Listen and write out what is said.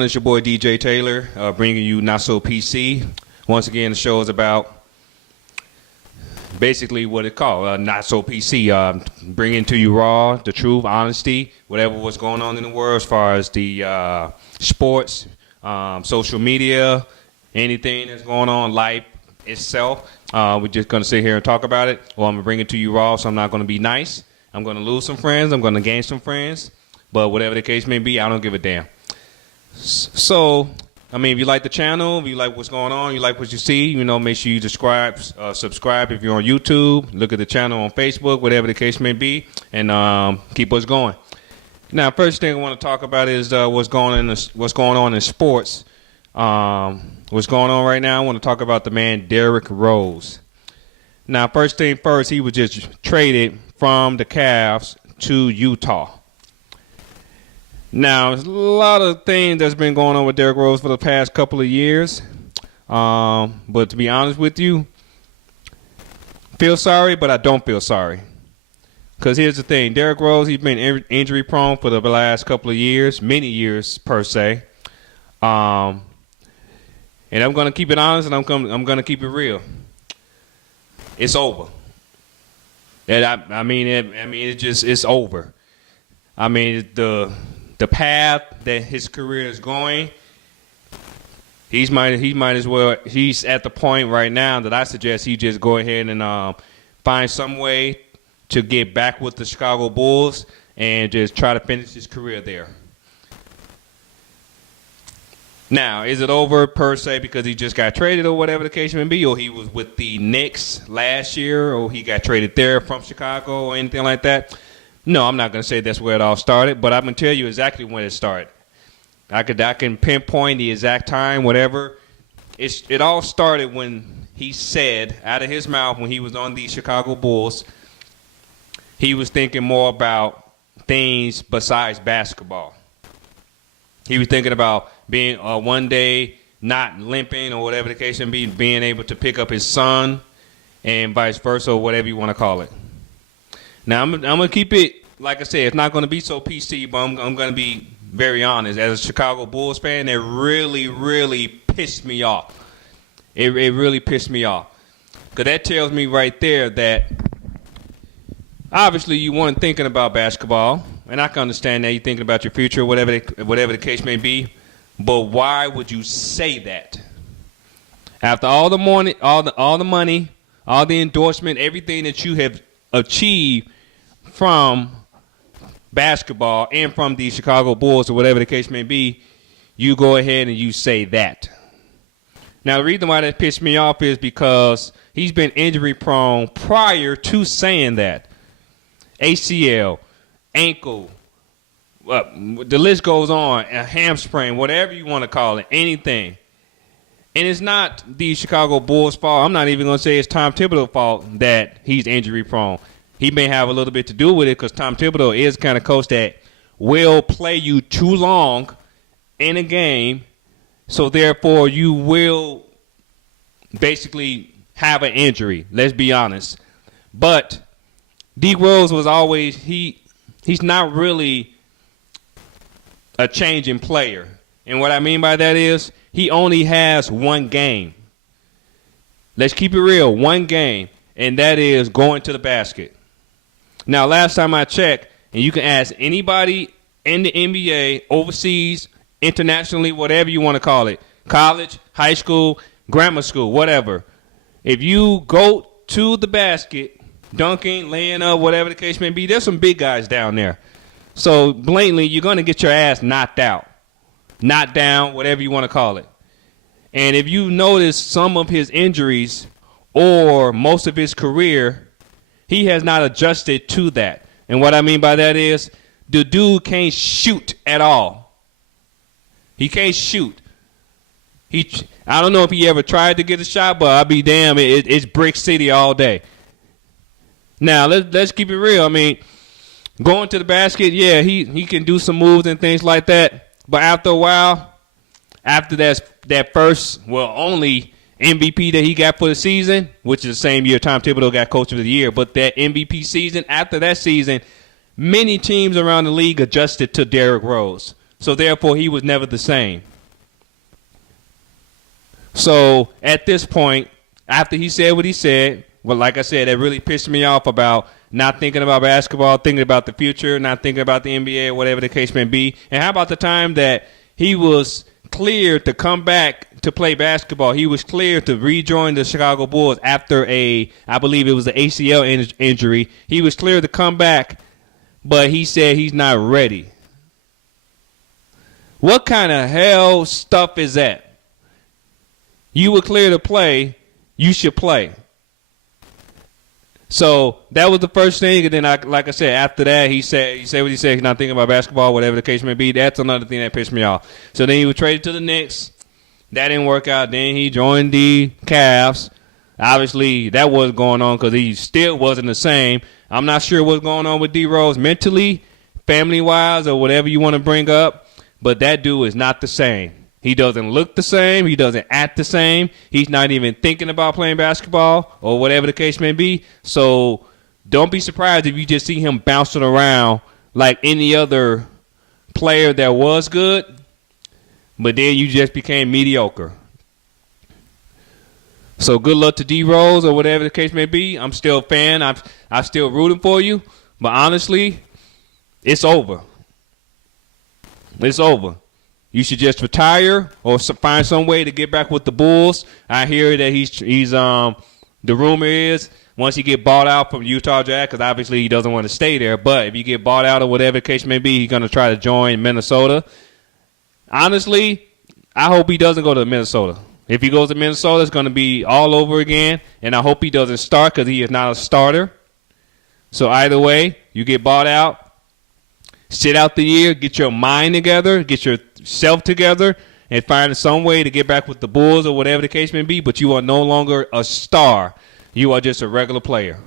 everyone. It's your boy DJ Taylor, bringing you Not So PC. Once again, the show is about basically what it's called, Not So PC. Bringing to you raw, the truth, honesty, whatever was going on in the world as far as the sports, social media, anything that's going on, life itself. We're just going to sit here and talk about it. Well, I'm going to bring it to you raw, so I'm not going to be nice. I'm going to lose some friends. I'm going to gain some friends. But whatever the case may be, I don't give a damn. So, I mean, if you like the channel, if you like what's going on, you like what you see, make sure you subscribe if you're on YouTube. Look at the channel on Facebook, whatever the case may be, and keep us going. Now, first thing I want to talk about is what's going on in sports. What's going on right now? I want to talk about the man Derrick Rose. Now, first thing first, he was just traded from the Cavs to Utah. Now, there's a lot of things that's been going on with Derrick Rose for the past couple of years. But to be honest with you, feel sorry, but I don't feel sorry. Because here's the thing. Derrick Rose, he's been injury prone for the last couple of years, many years per se. And I'm going to keep it honest, and I'm going to keep it real. It's over. It's over. I mean, the path that his career is going, he might as well. He's at the point right now that I suggest he just go ahead and find some way to get back with the Chicago Bulls and just try to finish his career there. Now, is it over per se because he just got traded or whatever the case may be, or he was with the Knicks last year, or he got traded there from Chicago or anything like that? No, I'm not going to say that's where it all started, but I'm going to tell you exactly when it started. I can pinpoint the exact time, whatever. It all started when he said out of his mouth when he was on the Chicago Bulls, he was thinking more about things besides basketball. He was thinking about being one day not limping or whatever the case may be, being able to pick up his son and vice versa or whatever you want to call it. Now, I'm going to keep it, like I said, it's not going to be so PC, but I'm going to be very honest. As a Chicago Bulls fan, it really, really pissed me off. It really pissed me off. Because that tells me right there that obviously you weren't thinking about basketball, and I can understand that you're thinking about your future, whatever the case may be, but why would you say that? After all the money, all the endorsement, everything that you have achieved from basketball and from the Chicago Bulls or whatever the case may be, you go ahead and you say that. Now, the reason why that pissed me off is because he's been injury prone prior to saying that. ACL, ankle, the list goes on, a hamstring, whatever you want to call it, anything. And it's not the Chicago Bulls' fault. I'm not even going to say it's Tom Thibodeau's fault that he's injury prone. He may have a little bit to do with it because Tom Thibodeau is the kind of coach that will play you too long in a game, so therefore you will basically have an injury. Let's be honest. But D. Rose was always he's not really a changing player. And what I mean by that is he only has one game. Let's keep it real, one game, and that is going to the basket. Now, last time I checked, and you can ask anybody in the NBA, overseas, internationally, whatever you want to call it, college, high school, grammar school, whatever. If you go to the basket, dunking, laying up, whatever the case may be, there's some big guys down there. So, blatantly, you're going to get your ass knocked out, knocked down, whatever you want to call it. And if you notice some of his injuries or most of his career, he has not adjusted to that. And what I mean by that is the dude can't shoot at all. He can't shoot. I don't know if he ever tried to get a shot, but I'll be damned, it's Brick City all day. Now, let's keep it real. I mean, going to the basket, yeah, he can do some moves and things like that. But after a while, after that first, only MVP that he got for the season, which is the same year Tom Thibodeau got Coach of the Year, but that MVP season, after that season, many teams around the league adjusted to Derrick Rose. So, therefore, he was never the same. So at this point, after he said what he said, well, like I said, that really pissed me off about not thinking about basketball, thinking about the future, not thinking about the NBA, whatever the case may be. And how about the time that he was cleared to come back to play basketball? He was cleared to rejoin the Chicago Bulls after I believe it was an ACL injury. He was cleared to come back, but he said he's not ready. What kind of hell stuff is that? You were clear to play, you should play. So that was the first thing, and then like I said, after that he said what he said. He's not thinking about basketball, whatever the case may be. That's another thing that pissed me off. So then he was traded to the Knicks. That didn't work out. Then he joined the Cavs. Obviously, that wasn't going on because he still wasn't the same. I'm not sure what's going on with D Rose mentally, family-wise, or whatever you want to bring up, but that dude is not the same. He doesn't look the same. He doesn't act the same. He's not even thinking about playing basketball or whatever the case may be. So don't be surprised if you just see him bouncing around like any other player that was good, but then you just became mediocre. So good luck to D Rose or whatever the case may be. I'm still a fan. I'm still rooting for you. But honestly, it's over. It's over. You should just retire or find some way to get back with the Bulls. I hear that he's the rumor is once he get bought out from Utah Jazz, because obviously he doesn't want to stay there. But if you get bought out or whatever the case may be, he's going to try to join Minnesota. Honestly, I hope he doesn't go to Minnesota. If he goes to Minnesota, it's going to be all over again. And I hope he doesn't start because he is not a starter. So either way, you get bought out. Sit out the year, get your mind together, get yourself together, and find some way to get back with the Bulls or whatever the case may be, but you are no longer a star. You are just a regular player.